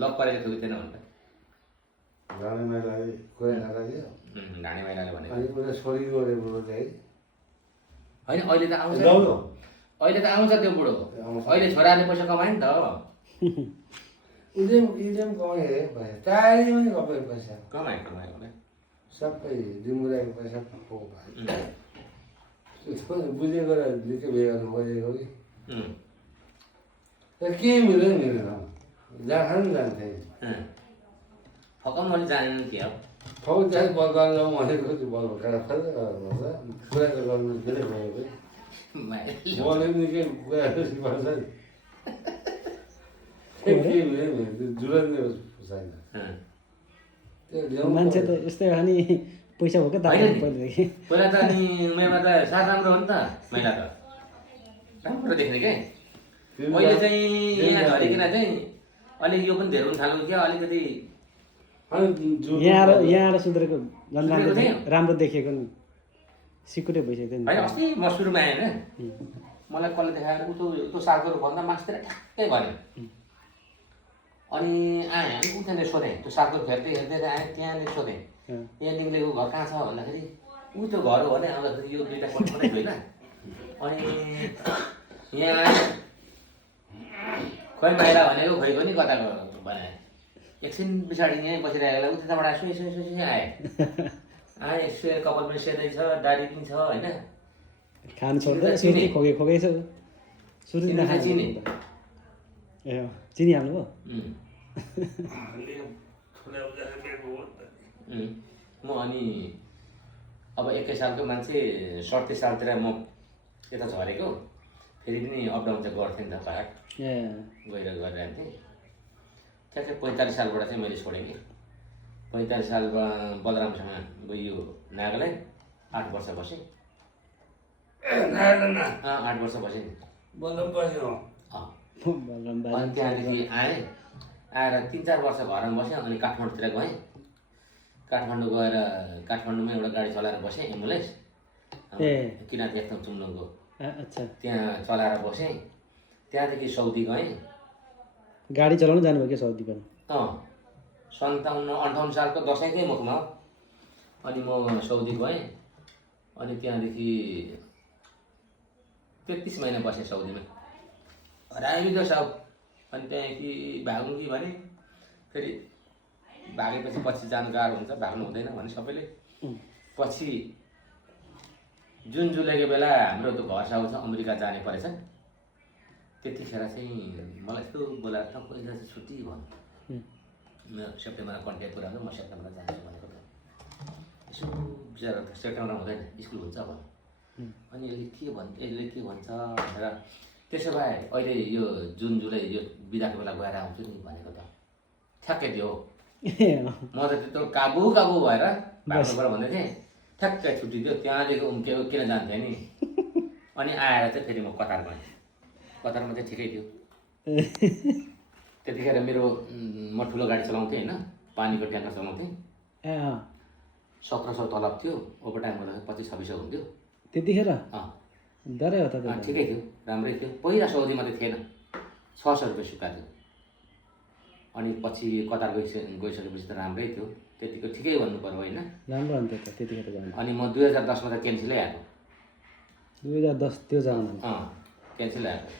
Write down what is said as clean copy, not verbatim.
lock परेको थियो कि थिएन भन्दा ढाडे मैलाले कोही नराख्यो ढाडे मैलाले भनेको अनि उसले छोरी गरे बुढो चाहिँ होइन अहिले त आउँछ लौलो अहिले त आउँछ त्यो बुढो अहिले छोराले पैसा कमायो नि त इडेम कमायो अरे पैसा टाढी पनि कमायो पैसा कमायो होला सबै डिम्बुराको पैसा पो भयो बुझेको र निकै बिहे गर्नु खोजेको कि तर के मिलेन जहाँ खानु जान्थे फकाउनु पनि जानेन के हो फौज चाहिँ बल गर्न भनेको त्यो बल भएर खल्दै गर्नुपर्छ कुरा त गर्नु धेरै भयो बल निकै पर्छ नि के मिलेन जुरन्ने छैन मान्छे त यस्तै हो नि पैसा भएको त पहिलेदेखि पहिला त अनि उमेरमा त साथ राम्रो हो नि त महिला त राम्रो देख्ने क्या अहिले चाहिँ यहाँ झरिकन चाहिँ अलिक यो पनि धेरै हुन थाल्यो क्या अलिकति यहाँ आएर सुध्रेको झन् राम्रो देखेको नि सिकुटे भइसक्यो नि होइन अस्ति म सुरुमा आएँ होइन मलाई कसले देखाएर उतो सालको भन्दा मासतिर ठ्याक्कै भन्यो अनि आएँ अनि उठाने सोधेँ त्यो सालको हेर्दै हेर्दै आएँ त्यहाँनिर सोधेँ यहाँ निक्लेको घर कहाँ छ भन्दाखेरि ऊ त्यो घर हो भने आउँदाखेरि यो दुइटा कोठा होइन अनि यहाँ खोइ माइला भनेको खोइ पनि कता भने एकछिन पछाडि यहीँ बसिरहेको उताबाट सुई आएँ सुएर कपाल पनि सेदैछ दारी पनि छ होइन खानु छोड्दै सुरुै खोकै छ सुरु चिनी ए चिनी हाल्नु भयो म अनि अब 21 सालको मान्छे 37 सालतिर म यता झरेको फेरि पनि अपडाउन चाहिँ गर्थेँ नि त पाहाड गएर गरिरहन्थेँ ठ्याक्कै 45 सालबाट चाहिँ मैले छोडेँ कि 45 सालमा बलरामसँग गयो नागाल्यान्ड 8 वर्ष बसेँ 8 वर्ष बसेँ अनि त्यहाँदेखि आएँ आएर 3-4 वर्ष घरमा बसेँ अनि काठमाडौँतिर गएँ काठमाडौँ गएर काठमाडौँमा एउटा गाडी चलाएर बसेँ एम्बुलेन्स किराँत एकदम चुम्नुको त्यहाँ चलाएर बसेँ त्यहाँदेखि साउदी गएँ गाडी चलाउनु जानुभयो क्या साउदी पनि 57-58 सालको दसैँकै मुखमा अनि म साउदी गएँ अनि त्यहाँदेखि 33 महिना बसेँ साउदीमा हराइदियो साउ अनि त्यहाँदेखि भाग्नु कि भने फेरि भागेपछि पछि जानु गाह्रो हुन्छ भाग्नु हुँदैन भने सबैले पछि जुन जुलाईको बेला हाम्रो त्यो घर साउ छ अमेरिका जाने परेछ त्यतिखेर चाहिँ मलाई यस्तो बोलाएर त पहिला चाहिँ छुट्टी भन्नु सेप्टेम्बरमा कन्ट्याक्ट कुरा म सेप्टेम्बरमा जान्छु भनेको त यसो बिचरा सेप्टेम्बरमा हुँदैन स्कुल हुन्छ भन्नु अनि यसले के भन्छ भनेर त्यसो भए अहिले यो जुन जुलाई यो बिदाको बेला गएर आउँछु नि भनेको त ठ्याक्कै दियो म त त्यत्रो काबु भएर भाग्नुबाट भन्दै थिएँ ठ्याक्कै छुट्टी दियो त्यहाँदेखि उम्केको किन जान्थेँ नि अनि आएर चाहिँ फेरि म कतार गएँ कतारमा चाहिँ ठिकै थियो त्यतिखेर मेरो म ठुलो गाडी चलाउँथेँ होइन पानीको ट्याङ्कर चलाउँथेँ 1700 तलब थियो ओभर टाइम गर्दाखेरि 25-2600 हुन्थ्यो त्यतिखेर डरै हो त ठिकै थियो राम्रै थियो पहिला साउदीमा त थिएन 600 रुपियाँ सुक्का थियो अनि पछि कतार गइसकेपछि त राम्रै थियो त्यतिको ठिकै भन्नु पर्यो होइन राम्रो अन्त त त्यतिखेर जानु अनि म 2010 मा त क्यान्सलै आएको 2010 त्यो जानु क्यान्सल आएको